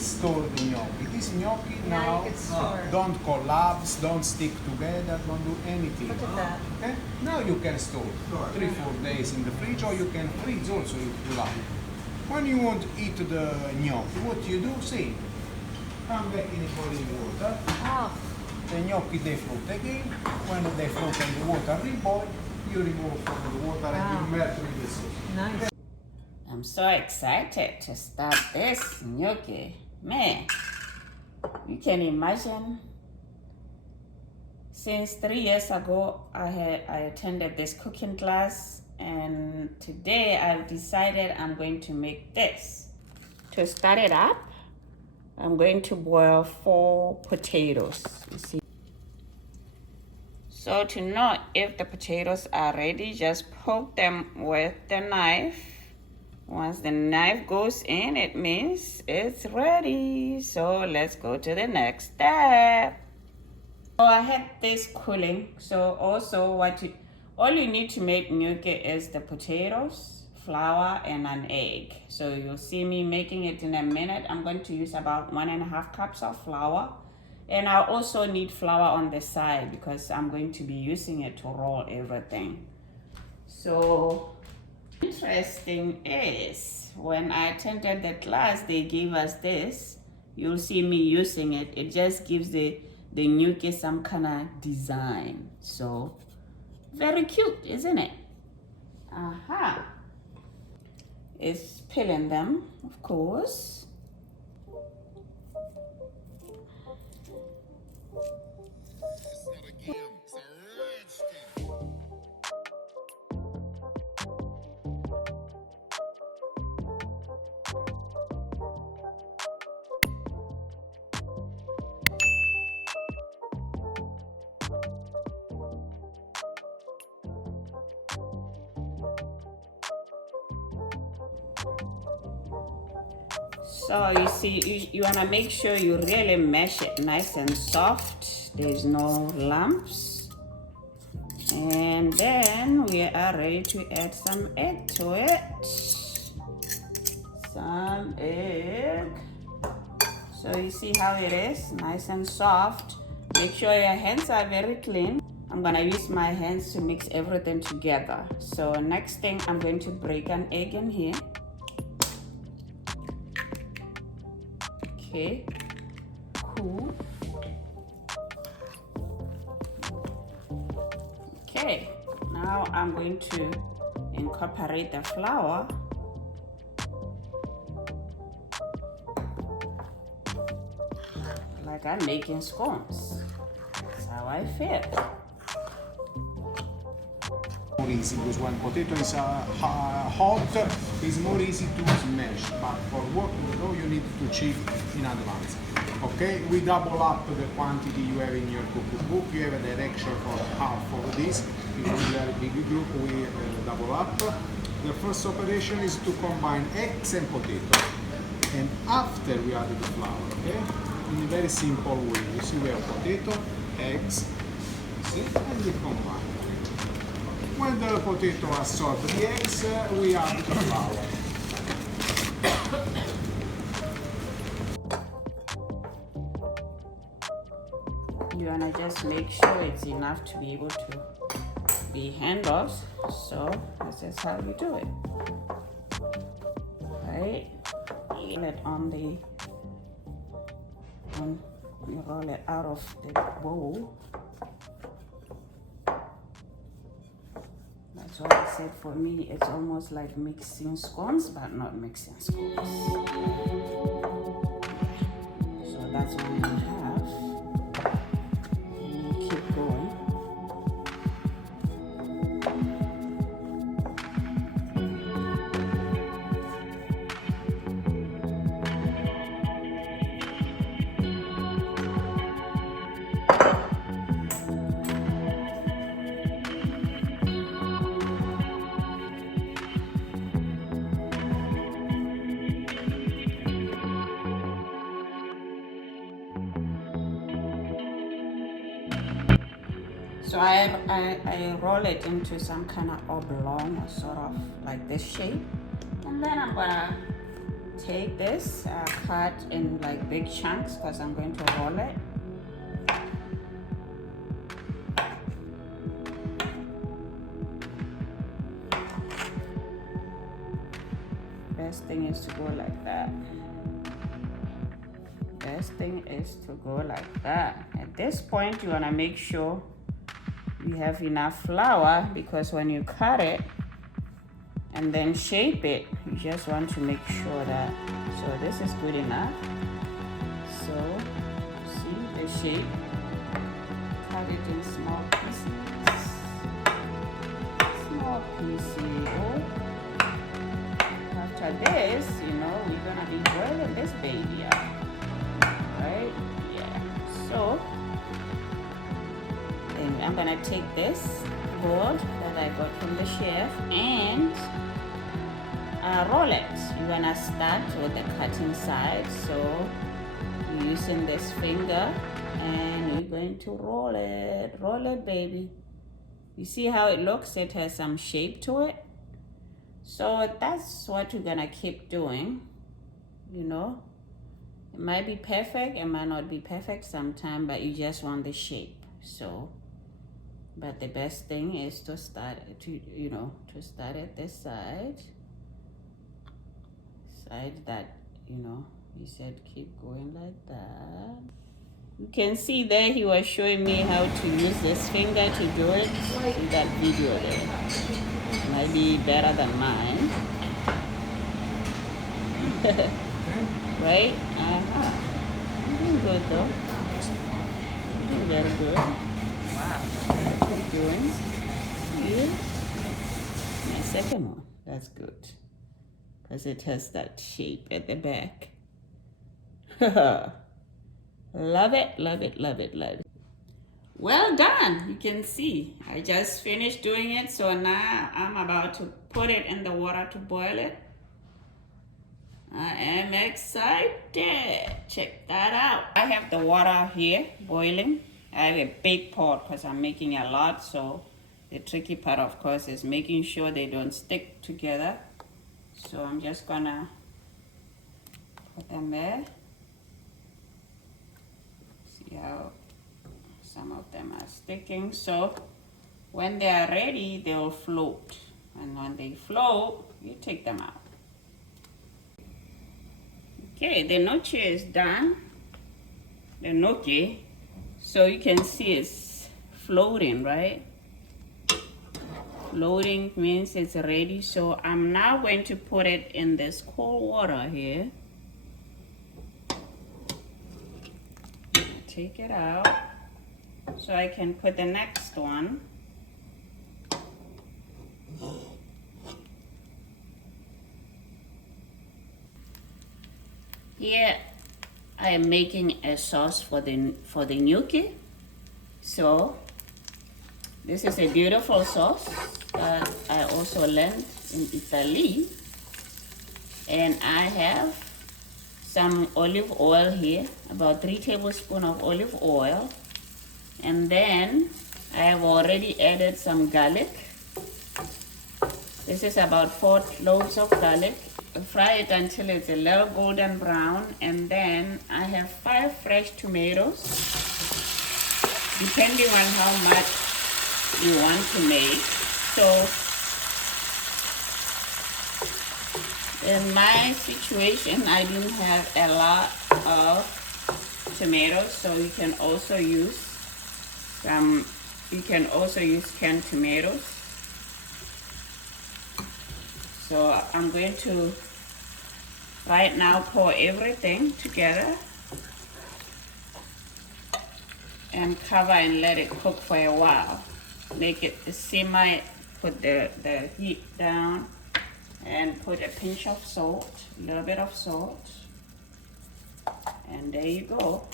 store the gnocchi. These gnocchi now you can store. don't collapse, don't stick together, don't do anything. Look at that. Okay? Now you can store 3-4 days in the fridge, or you can freeze also if you like. When you want to eat the gnocchi, what you do? See, come back in boiling water. Oh, The gnocchi they float again. When they float and the water reboil, you remove from the water and you melt with the sauce. nice. I'm so excited to start this gnocchi. Man, you can imagine. Since 3 years ago, I attended this cooking class, and today I've decided I'm going to make this. To start it up, I'm going to boil 4 potatoes. You see. So to know if the potatoes are ready, just poke them with the knife. Once the knife goes in, it means it's ready. So let's go to the next step. So I had this cooling. So also all you need to make gnocchi is the potatoes, flour, and an egg. So you'll see me making it in a minute. I'm going to use about 1.5 cups of flour. And I also need flour on the side because I'm going to be using it to roll everything. So interesting is when I attended the class, they gave us this. You'll see me using it. It just gives the gnocchi some kind of design. So very cute, isn't it? Aha. It's peeling them, of course. So you see, you want to make sure you really mash it nice and soft. There's no lumps. And then we are ready to add some egg to it. Some egg. So you see how it is, nice and soft. Make sure your hands are very clean. I'm gonna use my hands to mix everything together. So next thing, I'm going to break an egg in here. Okay, cool. Okay, now I'm going to incorporate the flour. Like I'm making scones. That's how I feel. More easy because when potato is hot, it's more easy to smash. But for working with dough, you need to check in advance. Okay, we double up the quantity you have in your cookbook. You have a direction for half of this. If it's a very big group, we double up. The first operation is to combine eggs and potato, and after we add the flour. Okay, in a very simple way. You see, we have potato, eggs, see, and we combine. When the potato absorbs the eggs, we add the flour. You wanna just make sure it's enough to be able to be handled. So this is how you do it. Right? You roll it on the you roll it out of the bowl. That's why I said for me it's almost like mixing scones, but not mixing scones. So that's what you have. And you keep going. So I roll it into some kind of oblong, or sort of like this shape, and then I'm gonna take this, cut in like big chunks because I'm going to roll it. Best thing is to go like that. Best thing is to go like that. At this point, you want to make sure you have enough flour, because when you cut it and then shape it, you just want to make sure that, so this is good enough. So see the shape, cut it in small pieces, small pieces. After this, you know, we're gonna be boiling this baby up, right? Yeah. So then I'm gonna take this board that I got from the chef and roll it. You're gonna start with the cutting side, so you're using this finger and you're going to roll it, baby. You see how it looks? It has some shape to it. So that's what you're gonna keep doing. You know, it might be perfect, it might not be perfect sometime, but you just want the shape. So, but the best thing is to start at this side that, you know, he said keep going like that. You can see there he was showing me how to use this finger to do it. See that video there. Might be better than mine. Right? You're doing good though. You're doing very good. Wow. What are you doing? Good. My second one. That's good. Because it has that shape at the back. Love it, love it, love it, love it. Well done. You can see I just finished doing it, so now I'm about to put it in the water to boil it. I am excited. Check that out. I have the water here boiling. I have a big pot because I'm making a lot, so the tricky part, of course, is making sure they don't stick together. So I'm just gonna put them there. See how some of them are sticking. So when they are ready, they will float. And when they float, you take them out. Okay, the gnocchi is done. The gnocchi. So you can see it's floating, right? Floating means it's ready. So I'm now going to put it in this cold water here. Take it out so I can put the next one. Here I am making a sauce for the gnocchi. So this is a beautiful sauce that I also learned in Italy, and I have some olive oil here, about 3 tablespoons of olive oil, and then I have already added some garlic. This is about 4 cloves of garlic. Fry it until it's a little golden brown, and then I have 5 fresh tomatoes, depending on how much you want to make. So in my situation, I didn't have a lot of tomatoes, so you can also use canned tomatoes. So I'm going to right now pour everything together and cover and let it cook for a while. Make it simmer, put the heat down, and put a pinch of salt, a little bit of salt, and there you go.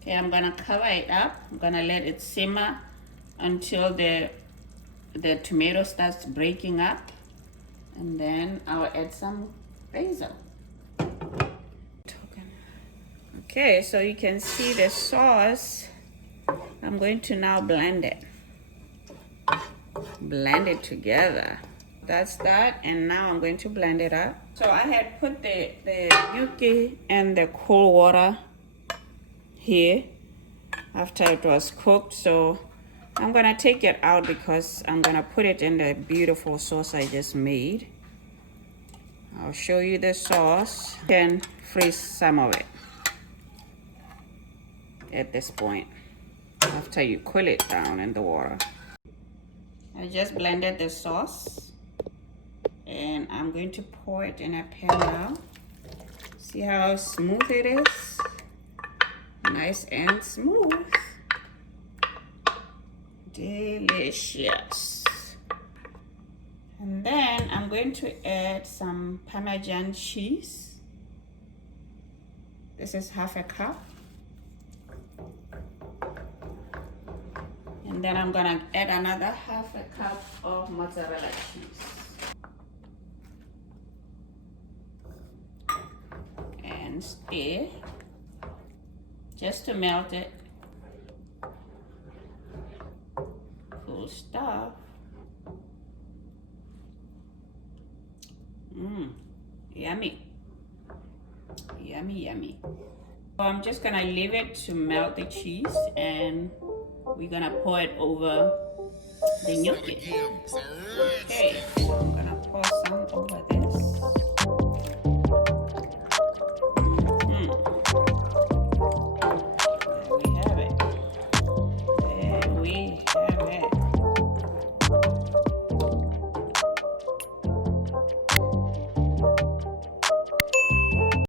Okay, I'm gonna cover it up. I'm gonna let it simmer until the tomato starts breaking up, and then I'll add some basil. Okay, so you can see the sauce. I'm going to now blend it. Blend it together. that's that, and now I'm going to blend it up. So I had put the gnocchi in the cold water here after it was cooked, so I'm gonna take it out because I'm gonna put it in the beautiful sauce I just made. I'll show you the sauce. You can freeze some of it at this point after you cool it down in the water. I just blended the sauce and I'm going to pour it in a pan now. See how smooth it is? Nice and smooth. Delicious. And then I'm going to add some Parmesan cheese. This is half a cup. And then I'm gonna add another half a cup of mozzarella cheese. And stir just to melt it. Cool stuff. Yummy. Yummy, yummy. So I'm just gonna leave it to melt the cheese and we're gonna pour it over the gnocchi. Okay.